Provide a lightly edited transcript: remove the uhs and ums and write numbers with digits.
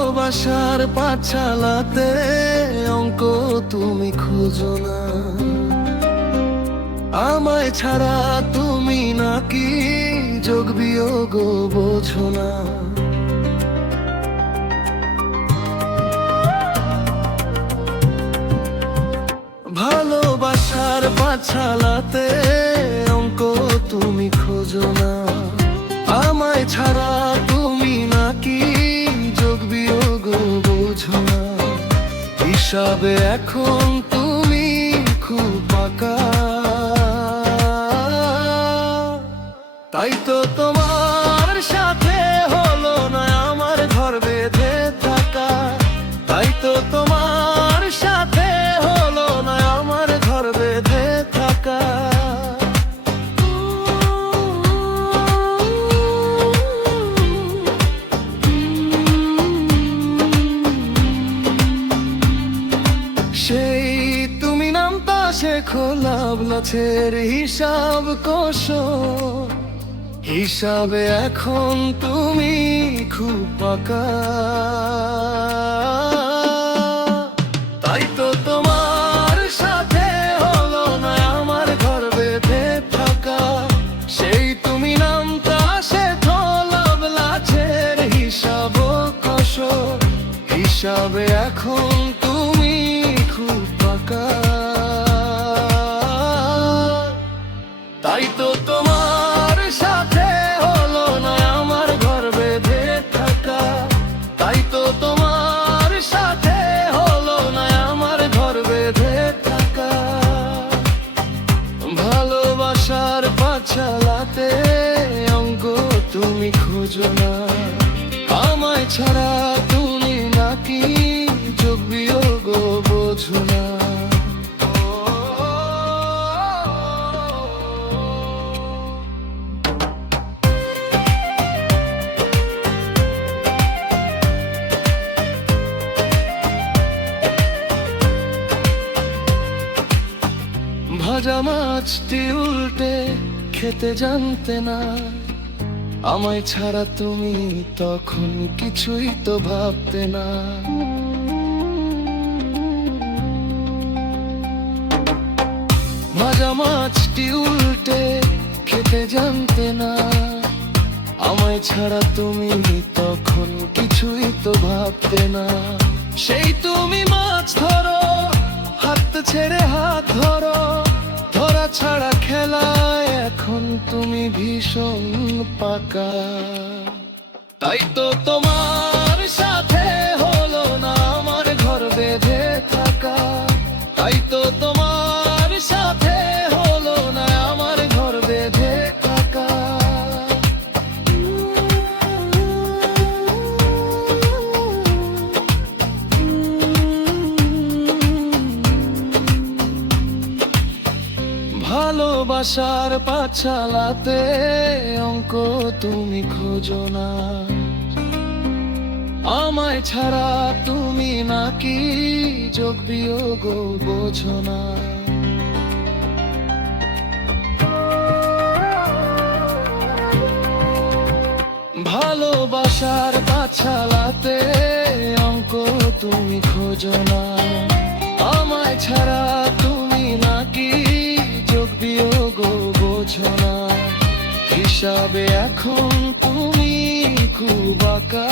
ভালোবাসার পাঠশালাতে অঙ্ক তুমি খোঁজো না, আমায় ছাড়া তুমি নাকি যোগ বিয়োগ বোঝো না। ভালোবাসার পাঠশালাতে অঙ্ক তুমি খোঁজো না, আমায় ছাড়া তুমি নাকি যোগ বিয়োগ বোঝো না। হিসাবে এখন তুমি খুব পাকা, তাই তো তোমার সাথে হলো না আমার ঘর বেঁধে থাকা, তাই তো তোমার সাথে হলো না আমার ঘর বেঁধে থাকা। সেই তুমি নামতা শেখো লাভলাছের হিসাব কষো, হিসাবে এখন তুমি খুব পাকা, তাই তো তোমার সাথে হলো না আমার ঘর বেঁধে থাকা। সেই তুমি নামতা শেখো লাভলাছের হিসাব কষো, হিসাবে এখন তুমি খুব পাকা, তাই তো তোমার সাথে হলো না আমার ঘর বেঁধে থাকা, তাই তো তোমার সাথে হলো না আমার ঘর বেঁধে থাকা। ভালোবাসার পাঠশালাতে অঙ্ক তুমি খোঁজো না, আমায় ছাড়া তুমি নাকি যোগ বিয়োগ বোঝো না। ভাজা মাছটি উল্টে খেতে জানতে না, আমায় ছাড়া তুমি তখন কিছুই তো ভাবতে না। ভাজা মাছটি উল্টে খেতে জানতে না, আমায় ছাড়া তুমি তখন কিছুই তো ভাবতে না। সেই তুমি মাছ ধরো হাত ছেড়ে হাত ধরো, ধরা ছাড়া খেলায় এখন তুমি ভীষণ পাকা, তাই তো তোমার সাথে হলো না আমার ঘর বেঁধে থাকা, তাই তো তোমার সাথে হলো না আমার ঘর বেঁধে থাকা। ভালোবাসার পাঠশালাতে অঙ্ক তুমি খোঁজো না, আমায় ছাড়া তুমি নাকি যোগ বিয়োগ বোঝো না। ভালোবাসার পাঠশালাতে অঙ্ক তুমি খোঁজো না, আমায় ছাড়া তুমি নাকি যোগ বিয়োগ বোঝো না। হিসাবে এখন তুমি খুব আঁকা।